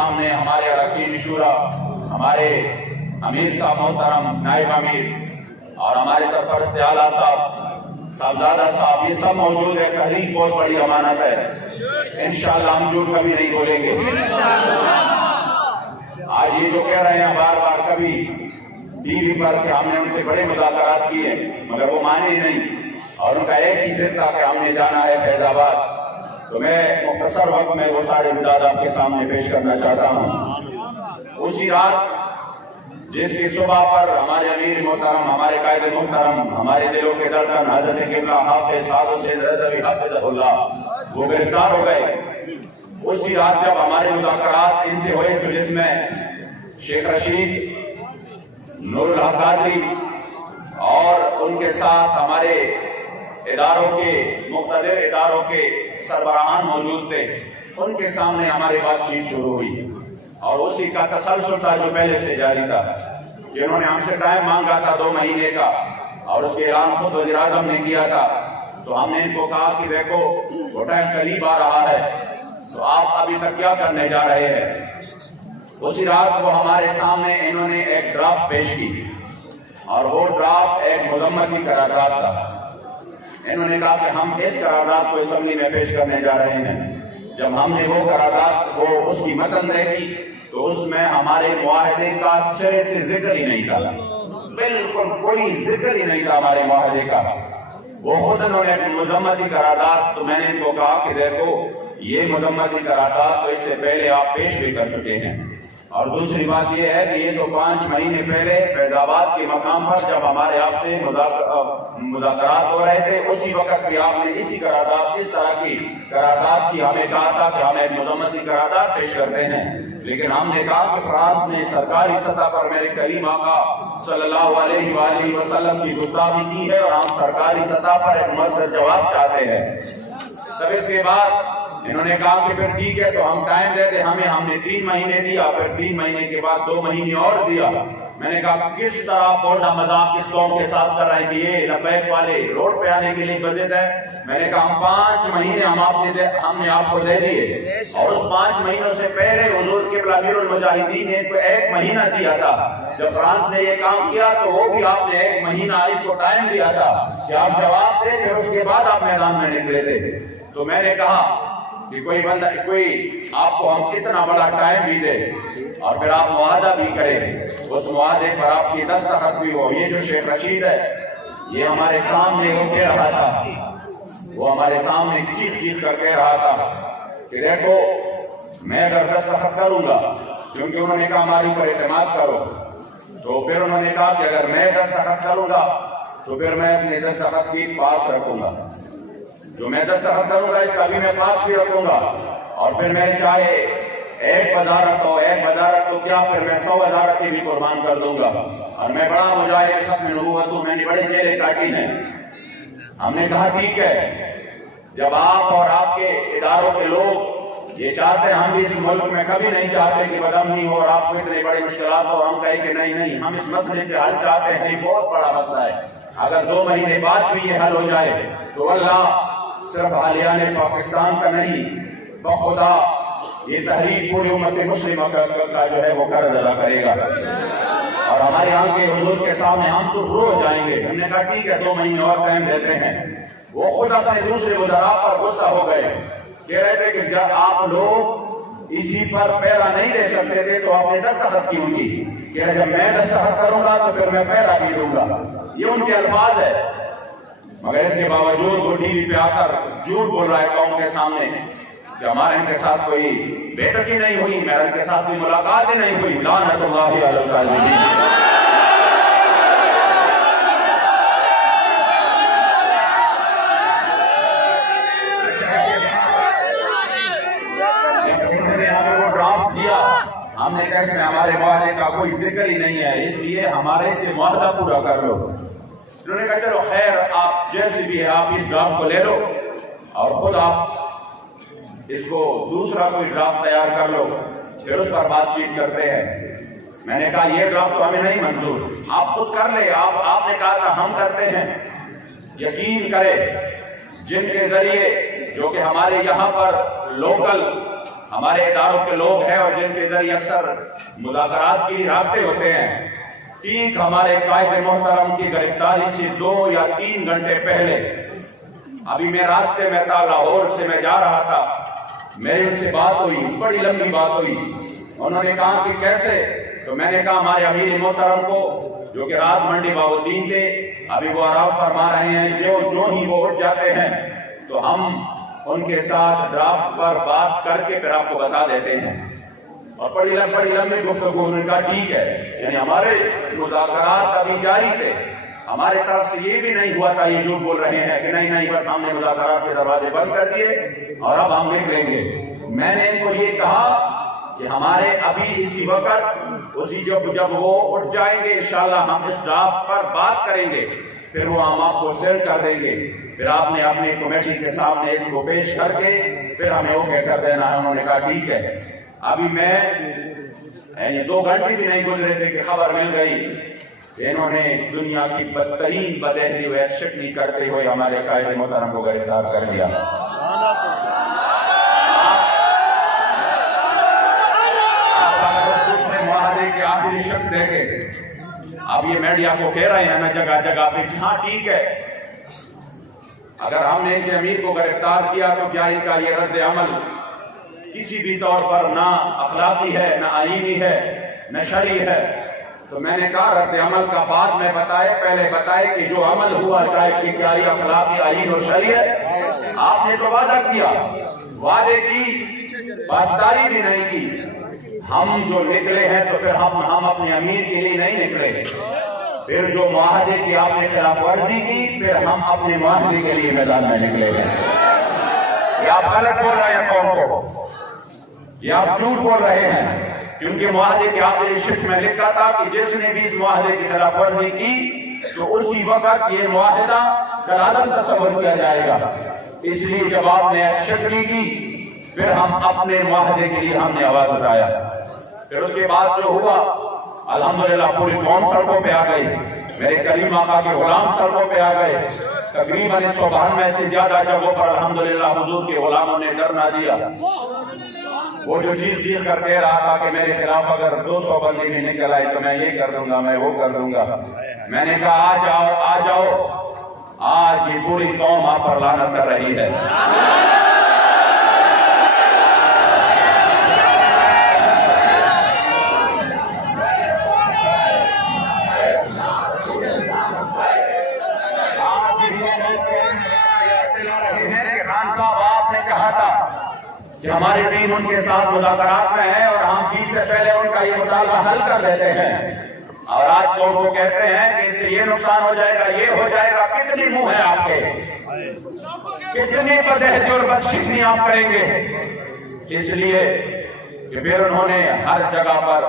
सामने हमारे अरकान शुरा, हमारे अमीर साहब मोहतरम, नायब अमीर और हमारे सरपरस्त आला साहब, साहबजादा साहब, ये सब मौजूद है। तहरीक बहुत बड़ी अमानत है, इंशाअल्लाह हम झूठ कभी नहीं बोलेंगे। आज ये जो कह रहे हैं बार बार कभी टीवी पर कि हमने उनसे बड़े मुज़ाकरात किए, मगर वो माने ही नहीं और उनका एक ही जिद था कि हमने जाना है फैजाबाद। तो मैं मुख्तसर वक्त में वो सारे मुद्दात आपके सामने पेश करना चाहता हूँ। उसी रात जिसकी सुबह पर हमारे अमीर मोहतरम, हमारे कायदे मोहतरम, हमारे दिलों के धड़कन हज़रत क़िबला हाफ़िज़ साद हुसैन रज़वी हाफ़िज़हुल्लाह वो गिरफ्तार हो गए। उसी रात जब हमारे मुज़ाकरात इनसे हुए तो जिसमें शेख रशीद, नूरुल हक क़ादरी और उनके साथ हमारे इदारों के मुख्तलिफ इदारों के सरबराहान मौजूद थे, उनके सामने हमारी बातचीत शुरू हुई और उसी का तसलसल था जो पहले से जारी था। जिन्होंने हमसे टाइम मांगा था 2 महीने का और उसके ऐलान खुद वज़ीर आज़म ने किया था, तो हमने इनको कहा कि देखो वो टाइम करीब आ रहा है, तो आप अभी तक क्या करने जा रहे हैं। उसी रात वो हमारे सामने इन्होंने एक ड्राफ्ट पेश की और वो ड्राफ्ट एक मुज़म्मती करारदाद था। इन्होंने कहा कि हम इस करारदाद को असेंबली में पेश करने जा रहे हैं। जब हमने वो करारदाद को उसकी मतन देखी तो उसमें हमारे मुआहदे का सिरे से जिक्र ही नहीं था, बिल्कुल कोई जिक्र ही नहीं था हमारे मुआहदे का। वो खुद उन्होंने अपनी मुज़म्मती करारदाद, तो मैंने इनको कहा कि देखो ये मुज़म्मती करारदाद तो इससे पहले आप पेश भी कर चुके हैं, और दूसरी बात यह है कि ये तो 5 महीने पहले फैजाबाद के मकाम पर जब हमारे आपसे मुज़ाकरात हो रहे थे, उसी वक्त भी आपने इसी करारदाद, इस तरह की करारदाद की हमें कहा था कि हम एक मुज़म्मती करारदाद पेश करते हैं। लेकिन हमने कहा कि फ्रांस ने सरकारी सतह पर मेरे करीम आका सल्लल्लाहु अलैहि वसल्लम की गुस्ताखी की है और हम सरकारी सतह पर एक मुअस्सर जवाब चाहते हैं। तब इसके बाद इन्होंने कहा कि फिर ठीक है तो हम टाइम दे दे हमें। हमने 3 महीने दिया, फिर 3 महीने के बाद 2 महीने और दिया। मैंने कहा किस तरह बोलना मजाक किस कौम के साथ कर रहे हैं कि ये लबैक वाले रोड पे आने के लिए बजिद है। मैंने कहा हम 5 महीने हमने आपको दे दिए और उस 5 महीनों से पहले हुजूर क़िबला अमीरुल मुजाहिदीन ने तो 1 महीना दिया था। जब फ्रांस ने ये काम किया तो वो भी आपने 1 महीना इनको टाइम दिया था कि आप जवाब दें, फिर उसके बाद आप मैदान में निकले थे। तो मैंने कहा कि कोई आपको हम कितना बड़ा टाइम भी दे और फिर आप मुआहदा भी करें, उस मुआहदे पर आपकी दस्तखत भी हो। ये जो शेख रशीद है ये हमारे सामने वो कह रहा था, वो हमारे सामने चीख कर कह रहा था कि देखो मैं अगर दस्तखत करूंगा, क्योंकि उन्होंने कहा हमारी पर एतमाद करो, तो फिर उन्होंने कहा कि अगर मैं दस्तखत करूंगा तो फिर मैं अपने दस्तखत की पास रखूंगा, जो मैं दस्तखत करूंगा इसका भी मैं पास भी रखूंगा, और फिर मैं चाहे 1 वजारत हो 1 वजारत तो क्या फिर मैं 100 वजारत की भी कुर्बान कर दूंगा। और मैं बड़ा मुजाहिद खत्म नबूवत हूं, मैंने बड़े जेलें काटी हैं। हमने कहा ठीक है, जब आप और आपके इदारों के लोग ये चाहते हैं, हम भी इस मुल्क में कभी नहीं चाहते कि बदअमनी हो और आपको इतनी बड़ी मुश्किलात हो, हम कहें कि नहीं हम इस मसले के हल चाहते हैं। ये बहुत बड़ा मसला है, अगर 2 महीने बाद भी ये हल हो जाए तो अल्लाह सिर्फ आलियाने पाकिस्तान का नहीं, बखुदा ये तहरीक पूरी उम्मत मुस्लिम का जो है वो कर्ज अदा करेगा और हमारे यहाँ के हुजूर के सामने हम सुरखरू हो जाएंगे। हमने कहा ठीक है 2 महीने और टाइम देते हैं। वो खुद अपने दूसरे वज़रा पर गुस्सा हो गए, कह रहे थे कि जब आप लोग इसी पर पैरा नहीं दे सकते थे तो आपने दस्तखत की होगी, कि जब मैं दस्तखत करूंगा तो फिर मैं पैरा भी दूंगा। ये उनके अल्फाज है, मगर इसके बावजूद वो टीवी पे आकर झूठ बोल रहा है कौम के सामने कि हमारे इनके साथ कोई बैठक ही नहीं हुई, मेरे इनके साथ कोई मुलाकात ही नहीं हुई। लानतुल्लाहि अलल काज़िबीन। वो ड्राफ्ट दिया, हमने कहा इसमें हमारे मुआहदे का कोई जिक्र ही नहीं है, इसलिए हमारे से मुआहदा पूरा कर लो। उन्होंने कहा चलो खैर आप जैसे भी है आप इस ड्राफ्ट को ले लो और खुद आप इसको दूसरा कोई ड्राफ्ट तैयार कर लो, फिर उस पर बातचीत करते हैं। मैंने कहा ये ड्राफ्ट तो हमें नहीं मंजूर, आप खुद कर ले। आपने कहा था हम करते हैं। यकीन करें जिनके जरिए जो कि हमारे यहाँ पर लोकल हमारे इदारों के लोग हैं और जिनके जरिए अक्सर मुज़ाकरात की राब्ते होते हैं, ठीक हमारे कायद मोहतरम की गिरफ्तारी से 2 या 3 घंटे पहले अभी मैं रास्ते में था, लाहौर से मैं जा रहा था, मेरी उनसे बात हुई, बड़ी लंबी बात हुई। उन्होंने कहा कि कैसे, तो मैंने कहा हमारे अमीर मोहतरम को जो कि रात मंडी बाउद्दीन थे, अभी वो आराम फरमा रहे हैं, जो ही वो उठ जाते हैं तो हम उनके साथ ड्राफ्ट पर बात करके फिर आपको बता देते हैं। और बड़ी लंबी गुफ्तगू। उन्होंने कहा ठीक है, यानी हमारे मुज़ाकरात अभी जारी थे, हमारे तरफ से ये भी नहीं हुआ था, ये झूठ बोल रहे हैं कि नहीं बस हमने मुज़ाकरात के दरवाजे बंद कर दिए और अब हम निकलेंगे। मैंने इनको ये कहा कि हमारे अभी इसी वक्त उसी जब वो उठ जाएंगे इंशाअल्लाह हम इस ड्राफ्ट पर बात करेंगे, फिर वो हम आपको सेंड कर देंगे, फिर आपने अपनी कमेटी के सामने इसको पेश करके फिर हमें ओके कर देना है। उन्होंने कहा ठीक है। अभी मैं 2 घंटे भी नहीं गुजरे थे कि खबर मिल गई, इन्होंने दुनिया की बदतरीन बदहली हुए शक्ली करते हुए हमारे कायदे मोहतरम को गिरफ्तार कर दिया। मुआहदे के आखिरी शब्द देखे, अब ये मीडिया को कह रहे हैं ना जगह जगह पे, हाँ ठीक है, अगर हमने इनके अमीर को गिरफ्तार किया तो क्या इनका ये रद्द अमल किसी भी तौर पर ना अखलाकी है, ना आईनी है, न शरई है? तो मैंने कहा रद्द अमल का बाद में बताए, पहले बताए कि जो अमल हुआ चाहे कि क्या ये अखलाकी, आईन और शरई है? आपने तो वादा किया, वादे की पासदारी भी नहीं की। हम जो निकले हैं तो फिर हम अपने अमीर के लिए नहीं निकले, फिर जो मुआहदे की आपने खिलाफ वर्जी की, फिर हम अपने मुआहदे के लिए मैदान में निकले हैं। ये आप गलत बोल रहे हैं कौम को, ये आप झूठ बोल रहे हैं, क्योंकि मुआहदे के आखिरी शिफ्ट में लिखा था कि जिसने भी इस मुआहदे की खिलाफ वर्जी की तो उसी वक्त ये मुआहदा कलादम तस्वर किया जाएगा। इसलिए जब आपने एक्शन की फिर हम अपने मुआहदे के लिए हमने आवाज उठाया। फिर उसके बाद जो हुआ अल्हम्दुलिल्लाह पूरी कौम सड़कों पे आ गई, मेरे करीम आका के गुलाम सड़कों पे आ गए, तकरीबन 192 से ज्यादा जगहों पर अल्हम्दुलिल्लाह हुजूर के गुलामों ने डर ना दिया। वो जो चीख कर कह रहा था कि मेरे खिलाफ अगर 200 बंदी भी निकल आई तो मैं ये कर दूंगा, मैं वो कर दूंगा, मैंने कहा आ जाओ, आज ये पूरी कौम आप पर लानत कर रही है। कि हमारी टीम उनके साथ मुज़ाकरात में है और हम 20 से पहले उनका ये मुतालबा हल कर देते हैं, और आज कौम को कहते हैं कि इससे ये नुकसान हो जाएगा, ये हो जाएगा। कितनी मुंह है आपके, कितनी बदहती और बदशिकनी आप करेंगे? इसलिए कि फिर उन्होंने हर जगह पर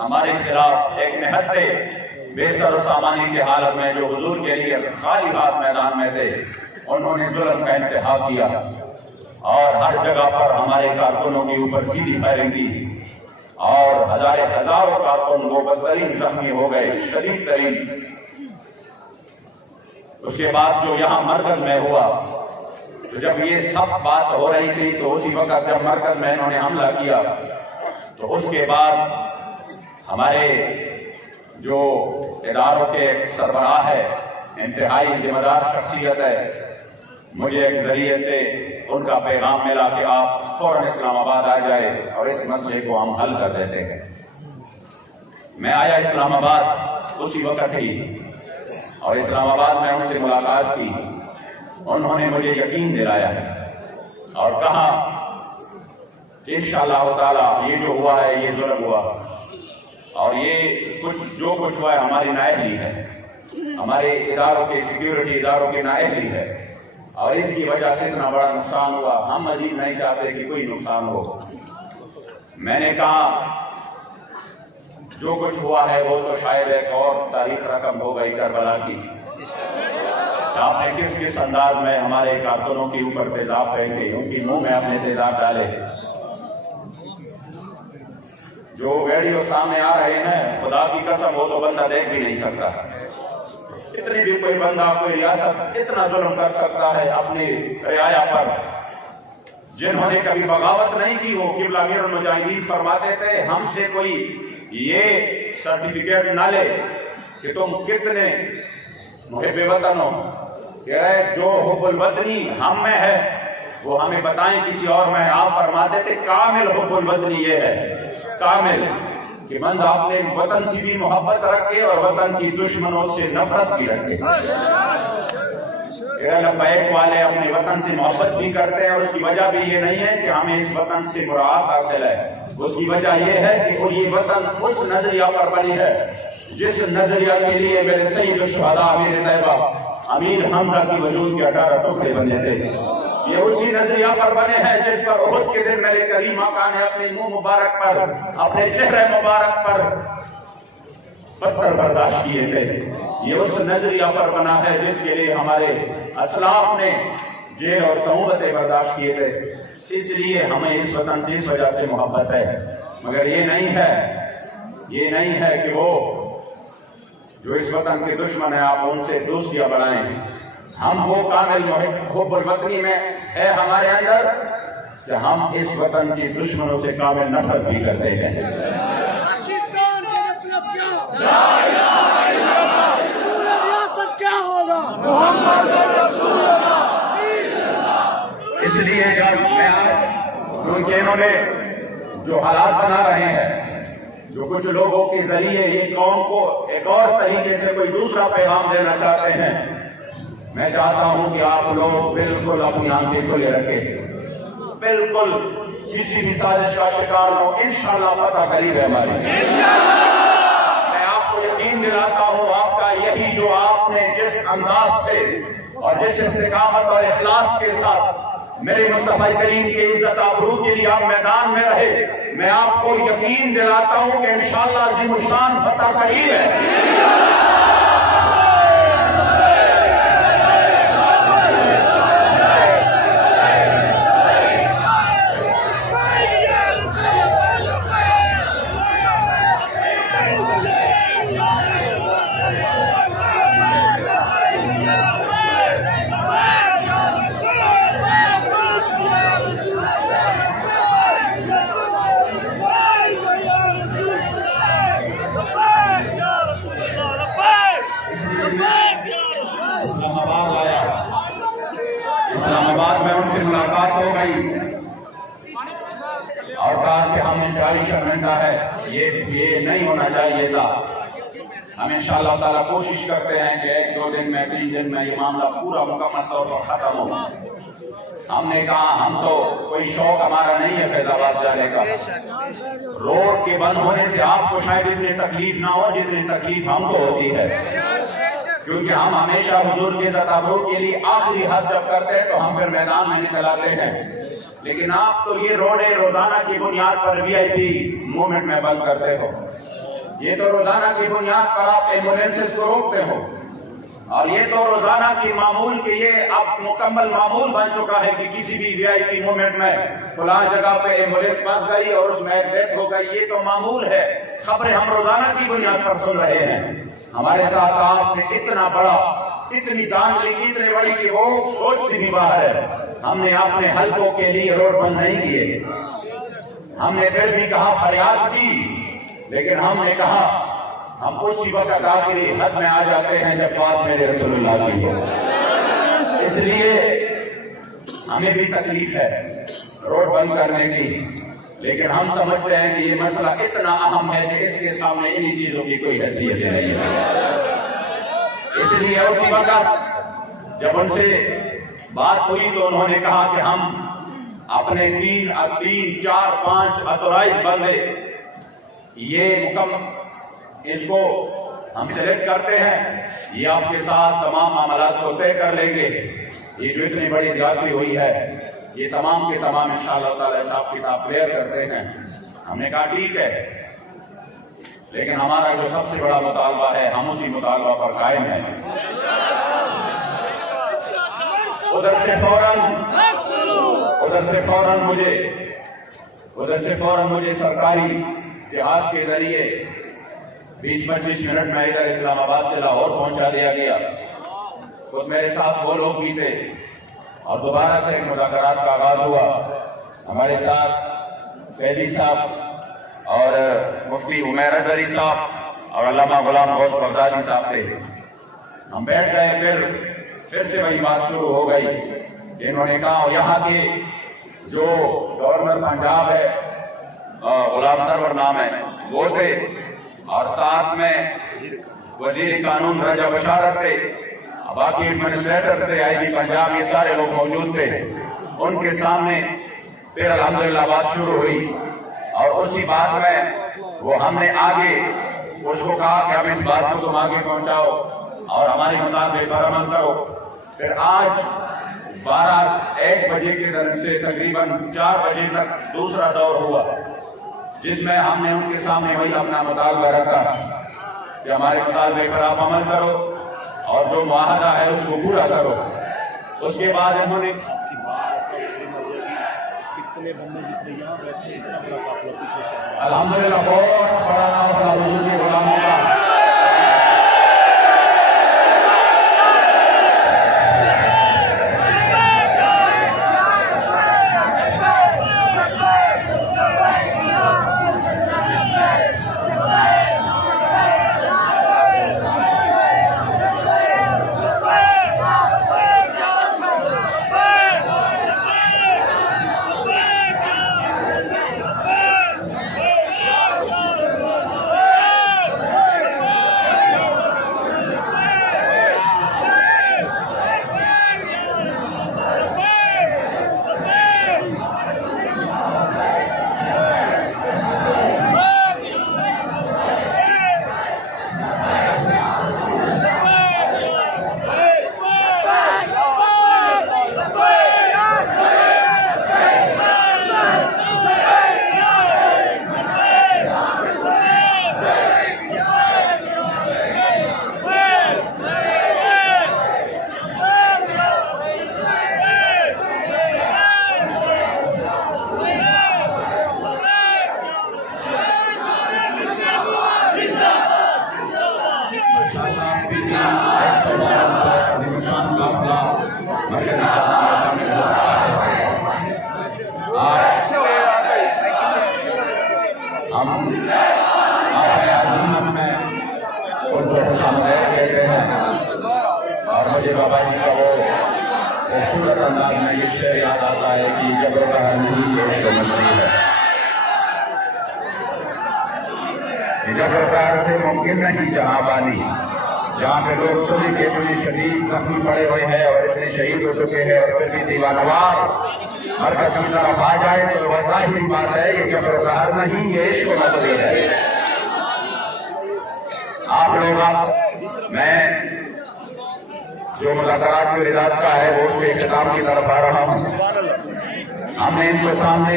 हमारे खिलाफ एक निहत्ते बेसर सामानी की हालत में जो हुजूर के लिए खाली हाथ मैदान में थे, उन्होंने जुल्म का इंतहा किया और हर जगह पर हमारे कारकुनों के ऊपर सीधी फायरिंग की और हजारों कारकुन वो बदतरीन जख्मी हो गए, शदीद तरीन। उसके बाद जो यहाँ मरकज में हुआ, तो जब ये सब बात हो रही थी तो उसी वक्त जब मरकज में इन्होंने हमला किया तो उसके बाद हमारे जो इदारों के सरबराह है, इंतहाई जिम्मेदार शख्सियत है, मुझे एक जरिए से उनका पैगाम मिला कि आप फौरन इस्लामाबाद आ जाए और इस मसले को हम हल कर देते हैं। मैं आया इस्लामाबाद उसी वक्त ही और इस्लामाबाद में उनसे मुलाकात की। उन्होंने मुझे यकीन दिलाया और कहा कि इंशाअल्लाह ताला ये जो हुआ है ये जुल्म हुआ और ये जो कुछ हुआ है हमारी नाअहली है, हमारे इदारों के सिक्योरिटी इदारों की नाअहली है और इसकी वजह से इतना बड़ा नुकसान हुआ। हम मजीद नहीं चाहते कि कोई नुकसान हो। मैंने कहा जो कुछ हुआ है वो तो शायद एक और तारीख रकम हो गई करबला की। आपने किस अंदाज में हमारे कारकुनों के ऊपर तेजाब फेंके, उनकी मुंह में अपने तेजाब डाले। जो वीडियो सामने आ रहे हैं, खुदा की कसम वो तो बंदा देख भी नहीं सकता। इतनी भी कोई बंदा, कोई रियासत इतना जुल्म कर सकता है अपनी रियाया पर? जिन्होंने कभी बगावत नहीं की, वो किबला अमीरुल मुजाहिदीन फरमाते थे हमसे कोई ये सर्टिफिकेट ना ले कि तुम कितने मुहिब वतन हो, कह रहे जो हुब्बुल वतनी हम में है वो हमें बताएं किसी और में। आप फरमाते थे कामिल हुब्बुल वतनी ये है, कामिल कि बंदा अपने वतन से भी मोहब्बत रखे और वतन की दुश्मनों से नफरत भी रखे। लब्बैक वाले अपने वतन से मोहब्बत भी करते हैं और उसकी वजह भी ये नहीं है कि हमें इस वतन से मुराद हासिल है, उसकी वजह ये है कि ये वतन उस नजरिया पर बनी है जिस नजरिया के लिए मेरे सईद शुहदा अमीर तैयबा अमीर हमजा की वजूद के 18 टुकड़े बने थे। ये उसी नजरिया पर बने हैं जिस पर उहुद के दिन मेरे करीम आका ने अपने मुंह मुबारक पर, अपने चेहरे मुबारक पर पत्थर बर्दाश्त किए थे। ये उस नजरिया पर बना है जिसके लिए हमारे असलाफ ने जेल और सऊबतें बर्दाश्त किए थे। इसलिए हमें इस वतन से इस वजह से मोहब्बत है। मगर ये नहीं है कि वो जो इस वतन के दुश्मन है आप उनसे दोस्तियां बढ़ाएं। हम वो कामिल हुब्बुल वतनी में है हमारे अंदर कि हम इस वतन की दुश्मनों से कामिल नफरत भी करते हैं। पाकिस्तान का मतलब क्या? रियासत क्या होगा? इसलिए जब मैं क्योंकि इन्होंने जो हालात बना रहे हैं, जो कुछ लोगों के जरिए ये कौम को एक और तरीके से कोई दूसरा पैगाम देना चाहते हैं, मैं चाहता हूं कि आप लोग बिल्कुल अपनी आंखें खुले रखें, बिल्कुल किसी भी साजिश का शिकार हो। इंशाअल्लाह फतह करीब है हमारी। मैं आपको यकीन दिलाता हूं, आपका यही जो आपने जिस अंदाज से और जिस इस्तिकामत और इखलास के साथ मेरे मुस्तफा करीम के इज्जत आबरू के लिए आप मैदान में रहे, मैं आपको यकीन दिलाता हूं कि इंशाअल्लाह ज़िमुशान फतह करीब है। इस्लामाबाद में उनसे मुलाकात हो गई और कहा कि हमें 40 घंटा है, ये नहीं होना चाहिए था। हम इंशाअल्लाह ताला कोशिश करते हैं कि 1-2 दिन में 3 दिन में ये मामला पूरा मुकम्मल तौर पर खत्म हो। हमने कहा हम तो कोई शौक हमारा नहीं है फैजाबाद जाने का। रोड के बंद होने से आपको शायद इतनी तकलीफ ना हो जितनी तकलीफ हमको होती है, क्योंकि हम हमेशा हुजूर के तताबुर के लिए आखिरी हद जब करते हैं तो हम फिर मैदान में निकल आते हैं। लेकिन आप तो ये रोडे रोजाना की बुनियाद पर VIP मूवमेंट में बंद करते हो, ये तो रोजाना की बुनियाद पर आप एम्बुलेंसेस को रोकते हो, और ये तो रोजाना की मामूल के ये अब मुकम्मल मामूल बन चुका है कि किसी भी VIP मूवमेंट में फलां जगह पे एम्बुलेंस फंस गई और उसमें डेथ हो गई, ये तो मामूल है। खबरें हम रोजाना की बुनियाद पर सुन रहे हैं। हमारे साथ आपने इतना बड़ा, इतनी दानगी इतने बड़ी कि वो सोच से भी बाहर है। हमने अपने हल्कों के लिए रोड बंद नहीं किए, हमने फिर भी कहा फरियाद की, लेकिन हमने कहा हम उसी वक्त आखिरी हद में आ जाते हैं जब बात मेरे रसूलुल्लाह की हो। इसलिए हमें भी तकलीफ है रोड बंद करने की, लेकिन हम समझते हैं कि ये मसला इतना अहम है कि इसके सामने इन्हीं चीजों की कोई हैसियत नहीं है। इसलिए उसी वक्त जब उनसे बात हुई तो उन्होंने कहा कि हम अपने 3, 4, 5 ऑथोराइज बंदे ये इसको हम सिलेक्ट करते हैं, ये आपके साथ तमाम मामलात को तय कर लेंगे। ये जो इतनी बड़ी ज्यादती हुई है ये तमाम के तमाम इंशाअल्लाह ताला हिसाब किताब क्लियर करते हैं। हमने कहा ठीक है, लेकिन हमारा जो सबसे बड़ा मुतालबा है हम उसी मुतालबा पर कायम है। उधर से फौरन मुझे सरकारी जहाज के जरिए 20-25 मिनट में इधर इस्लामाबाद से लाहौर पहुंचा दिया गया। खुद मेरे साथ वो लोग भी थे और दोबारा से मुज़ाकरात का आगाज हुआ। हमारे साथ फैजी साहब और मुफ्ती उमैर अजहरी साहब और अल्लामा गुलाम गौस बगदादी साहब थे। हम बैठ गए, फिर से वही बात शुरू हो गई। इन्होंने कहा यहाँ के जो गवर्नर पंजाब है, गुलाम सरवर नाम है, वो थे, और साथ में वजीर कानून रजा बशारत थे, बाकी एडमिनिस्ट्रेटर थे, आईजी पंजाब, ये सारे लोग मौजूद थे। उनके सामने फिर अल्हम्दुलिल्लाह बात शुरू हुई, और उसी बात में वो हमने आगे उसको कहा कि अब इस बात को तुम आगे पहुंचाओ और हमारे मुताबिक पर अमल करो। फिर आज 12-1 बजे के दर से तकरीबन 4 बजे तक दूसरा दौर हुआ, जिसमें हमने उनके सामने वही अपना मुतालबा रखा कि हमारे मुतालबे पर आप अमल करो और जो मुआहदा है उसको पूरा करो। उसके बाद उन्होंने कितने बंदे जितने यहाँ बैठे, इतना बड़ा काफिला पीछे से अल्हम्दुलिल्लाह बहुत बड़ा हुजूर के गुलामों का मुझे बाबा जी का वो खूबसूरत अंदाज में ये शेर याद आता है कि जब नहीं ये तो मछली है, जब से मुमकिन नहीं जहां बानी, जहाँ पे लोग सभी के इतने शदीद जख्मी पड़े हुए हैं और इतने शहीद हो चुके हैं और फिर भी दीवानवार मरकज की तरफ आ जाए तो वैसा ही बात है, ये जबरदार नहीं, ये इश्क मसले है। आप लोग मैं जो मुलाकात के रिदात का है वो उसके इख्तिताम की तरफ आ रहा हूँ। हमने इनके सामने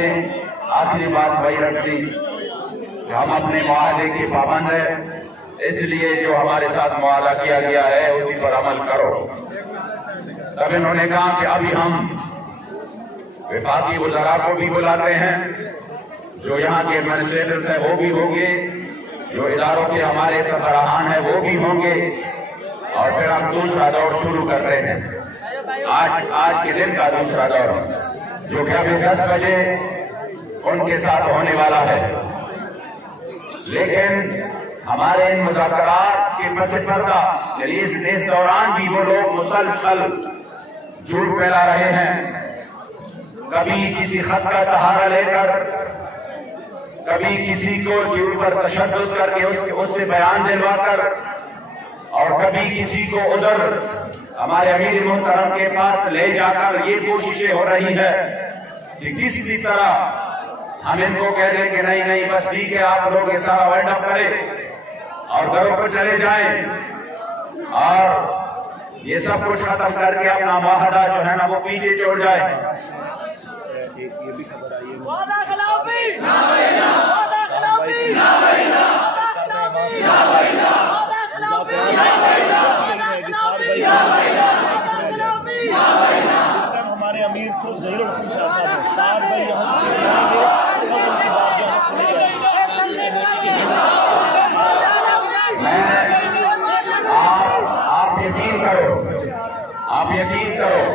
आखिरी बात वही रख दी कि हम अपने मुआहदे के पाबंद है, इसलिए जो हमारे साथ मुआहदा किया गया है उसी पर अमल करो। तब इन्होंने कहा कि अभी हम विफाकी वज़रा को भी बुलाते हैं, जो यहाँ के एडमिनिस्ट्रेटर्स हैं वो भी होंगे, जो इदारों के हमारे सरबराहान हैं वो भी होंगे, और फिर हम दूसरा दौर शुरू करते हैं। आज के दिन का दूसरा दौर जो कि अभी 10 बजे उनके साथ होने वाला है। लेकिन हमारे इन मुज़ाकरात के पस पर्दा इस दौरान भी वो लोग मुसलसल झूठ फैला रहे हैं, कभी किसी खत का सहारा लेकर, कभी किसी को के ऊपर तशद्दुद करके उससे बयान दिलवाकर, और कभी किसी को उधर हमारे अमीर मोहतरम के पास ले जाकर ये कोशिशें हो रही है कि किसी तरह हम इनको कह दें कि नहीं नहीं बस ठीक है, आप लोग ये सारा वाइंड अप करें और घरों पर चले जाएं और ये सब कुछ खत्म करके अपना मुआहदा जो है ना वो पीछे छोड़ जाए। ये भी खबर आई है, हमारे अमीर ज़हीरुल हसन शाह साहब 7 भाई आप यकीन करो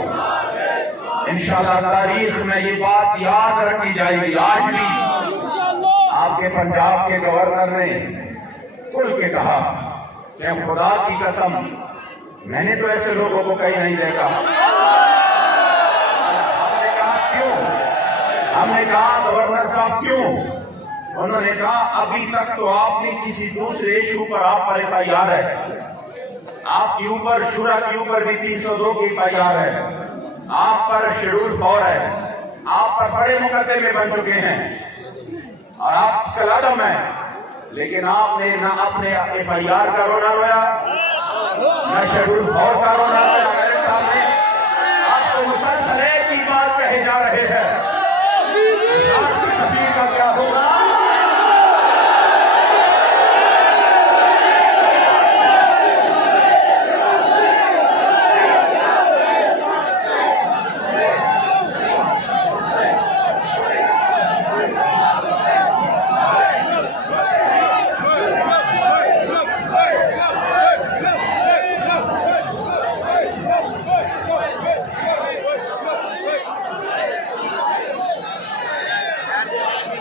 इंशाअल्लाह तारीख में ये बात याद रखी जाएगी। आज भी आपके पंजाब के गवर्नर ने खुल के कहा कि खुदा की कसम मैंने तो ऐसे लोगों को कहीं नहीं देखा। हमने कहा क्यों? हमने कहा गवर्नर साहब क्यों? उन्होंने कहा अभी तक तो आपने किसी दूसरे इशू पर आप पर FIR है, आपके ऊपर शुरा के ऊपर भी 302 की FIR है, आप पर शेड्यूल 4 है, आप पर बड़े मुकदमे बन चुके हैं और आप कलादम है, लेकिन आपने ना अपने FIR का रोना रोया, न शेड्यूल 4 का रोना रोया। मेरे सामने आपको मुसलसल एक ही बात कहे जा रहे हैं, सभी का क्या होगा?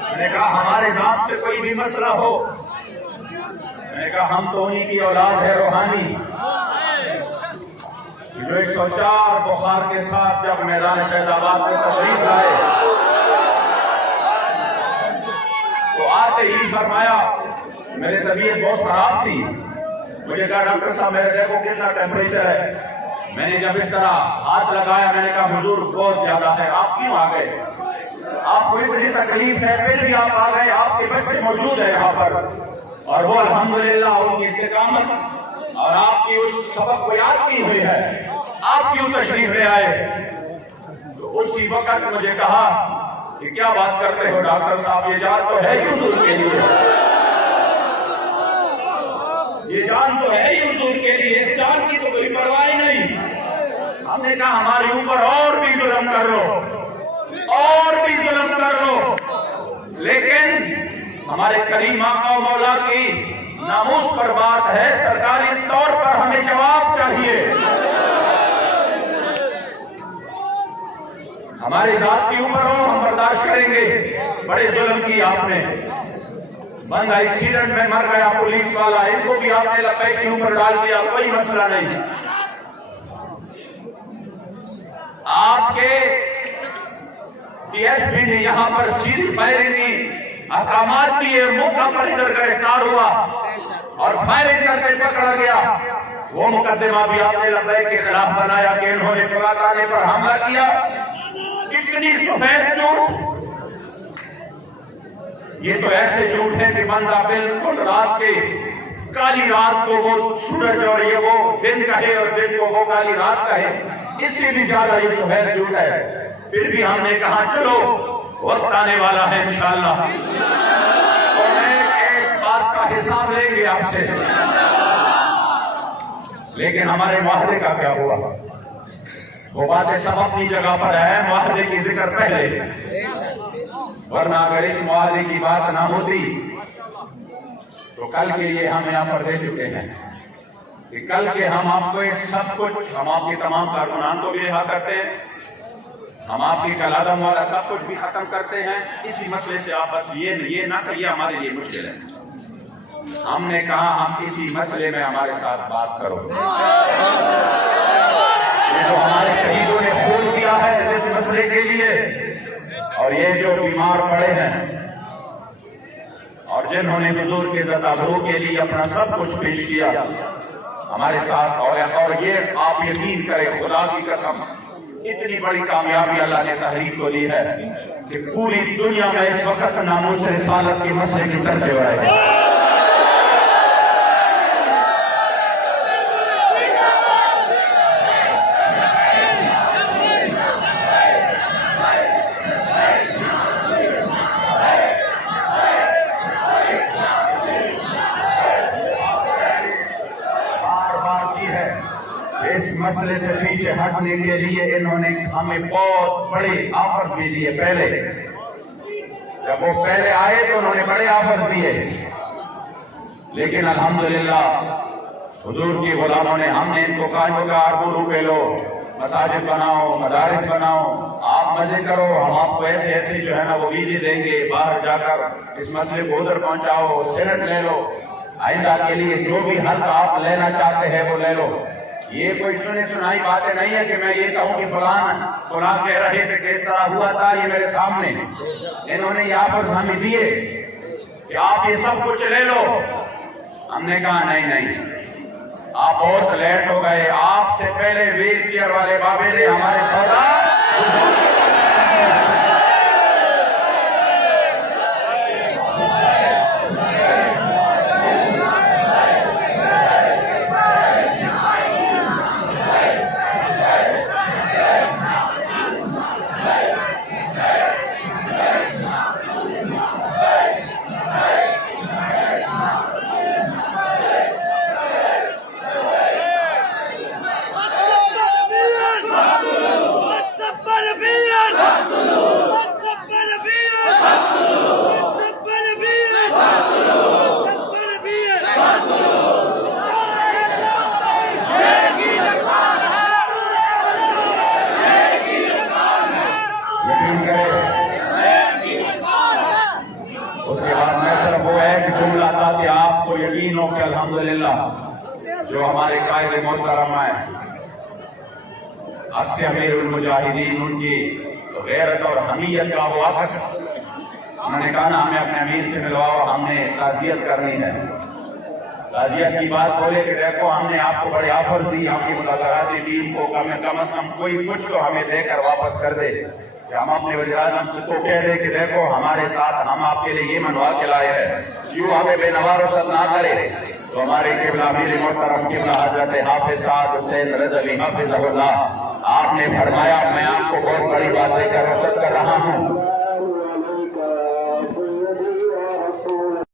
मैंने कहा हमारे जात से कोई भी मसला हो, मैंने कहा हम तो उन्हीं की औलाद है रूहानी, जो 104 बुखार के साथ जब मैदान फैजाबाद में तशरीफ लाए तो आते ही फरमाया, मेरी तबीयत बहुत खराब थी, मुझे कहा डॉक्टर साहब मेरे देखो कितना टेम्परेचर है। मैंने जब इस तरह हाथ लगाया मैंने कहा हुजूर बहुत ज्यादा है, आप क्यों आ गए? आपको इतनी तकलीफ है फिर भी आप आ गए, आपके बच्चे मौजूद है यहाँ पर और वो अल्हम्दुलिल्लाह उनकी इस्तिकामत और आपकी उस सबक को याद की हुई है, आप क्यों तशरीफ ले आए? तो उसी वक्त मुझे कहा कि क्या बात करते हो डॉक्टर साहब, ये जान तो है ही हुजूर के लिए, ये जान तो है ही हुजूर के लिए, इस जान की तो कोई परवाह नहीं। हमने कहा हमारे ऊपर और भी जुल्म कर लो, और भी जुल्म कर लो, लेकिन हमारे करीम आका और मौला की नामूस पर बात है, सरकारी तौर पर हमें जवाब चाहिए। हमारी जात के ऊपर हो हम बर्दाश्त करेंगे, बड़े जुल्म की आपने, बंदा एक्सीडेंट में मर गया पुलिस वाला, इनको भी आपने लपैक के ऊपर डाल दिया, कोई मसला नहीं। आपके DSP ने यहाँ पर सीधी फायरिंग की, अहकामात दिए, मौका पर इधर गिरफ्तार हुआ और फायरिंग करके पकड़ा गया। वो मुकदमा भी आपने लबैक के खिलाफ बनाया कि इन्होंने फलाने पर हमला किया। कितनी सफेद झूठ, ये तो ऐसे झूठ है कि बंदा बिल्कुल रात के काली रात को वो सूरज और ये वो दिन कहे और दिन को वो काली रात कहे, इससे भी ज्यादा ये सफेद झूठ है। फिर भी हमने कहा चलो वक्त आने वाला है इंशाअल्लाह, तो एक बात का हिसाब लेंगे आपसे, लेकिन हमारे वादे का क्या हुआ? वो बातें सब अपनी जगह पर है, वादे की जिक्र पहले, वरना अगर इस वादे की बात ना होती तो कल के लिए हम यहाँ पर दे चुके हैं कि कल के हम आपको सब कुछ, हम आपके तमाम कारकुनान को भी रिहा करते हैं, हम आपकी कलादम वाला सब कुछ भी खत्म करते हैं। इसी मसले से आप बस ये ना करिए हमारे लिए मुश्किल है। हमने कहा हम इसी मसले में हमारे साथ बात करो, ये जो हमारे शहीदों ने खून दिया है इस मसले के लिए, और ये जो बीमार पड़े हैं और जिन्होंने हुजूर के ज़ताबरू के लिए अपना सब कुछ पेश किया हमारे साथ, और ये आप यकीन करें खुदा की कसम, इतनी बड़ी कामयाबी अल्लाह ने तहरीक को दी है कि पूरी दुनिया में इस वक्त नामूस रिसालत के मसले की चर्चे हो रहे हैं। इस मसले से पीछे हटने के लिए इन्होंने हमें बहुत बड़े ऑफर भी दिए। पहले जब वो पहले आए तो उन्होंने बड़े ऑफर दिए, लेकिन अल्हम्दुलिल्लाह हुजूर की गुलामों ने, हमने इनको कहा ₹2 लो, मसाजिद बनाओ, मदारिस बनाओ, आप मजे करो, हम आपको ऐसे ऐसे जो है ना वो वीजे देंगे, बाहर जाकर इस मसले को उधर पहुंचाओ, सेनेट ले लो, आइंदा के लिए जो भी हल आप लेना चाहते हैं वो ले लो। ये कोई सुनी सुनाई बातें नहीं है कि मैं ये कहूँ कि फलां कह रहे थे कि इस तरह हुआ था, ये मेरे सामने इन्होंने यहाँ पर हमें दिए कि आप ये सब कुछ ले लो। हमने कहा नहीं, आप बहुत लेट हो गए, आपसे पहले व्हील चेयर वाले बाबे ने हमारे सौदा यकीन हो कि अल्हम्दुलिल्लाह जो हमारे कायदे मोहतरम है अक्सर अमीरुल मुजाहिदीन उनकी गैरत और हमीयत का वो वापस उन्होंने कहा ना हमें अपने अमीर से मिलवाओ, हमने ताज़ियत करनी है। ताज़ियत की बात बोले कि देखो हमने आपको बड़ी ऑफर दी, आपकी मुलाकात दीन को कम से कम कोई कुछ तो हमें देकर वापस कर दे। कि हम अपने वज़ीर-ए-आज़म से तो कह दे कि देखो हमारे साथ हम आपके लिए ये मनवा के लाए हैं, क्यों हमें बेनवारसत ना करे। तो हमारे क़िबला अमीर मोहतरम क़िबला हज़रत हाफ़िज़ साद हुसैन रज़वी हाफ़िज़हुल्लाह आपने फरमाया मैं आपको बहुत बड़ी बात देकर रुख़्सत कर रहा हूँ,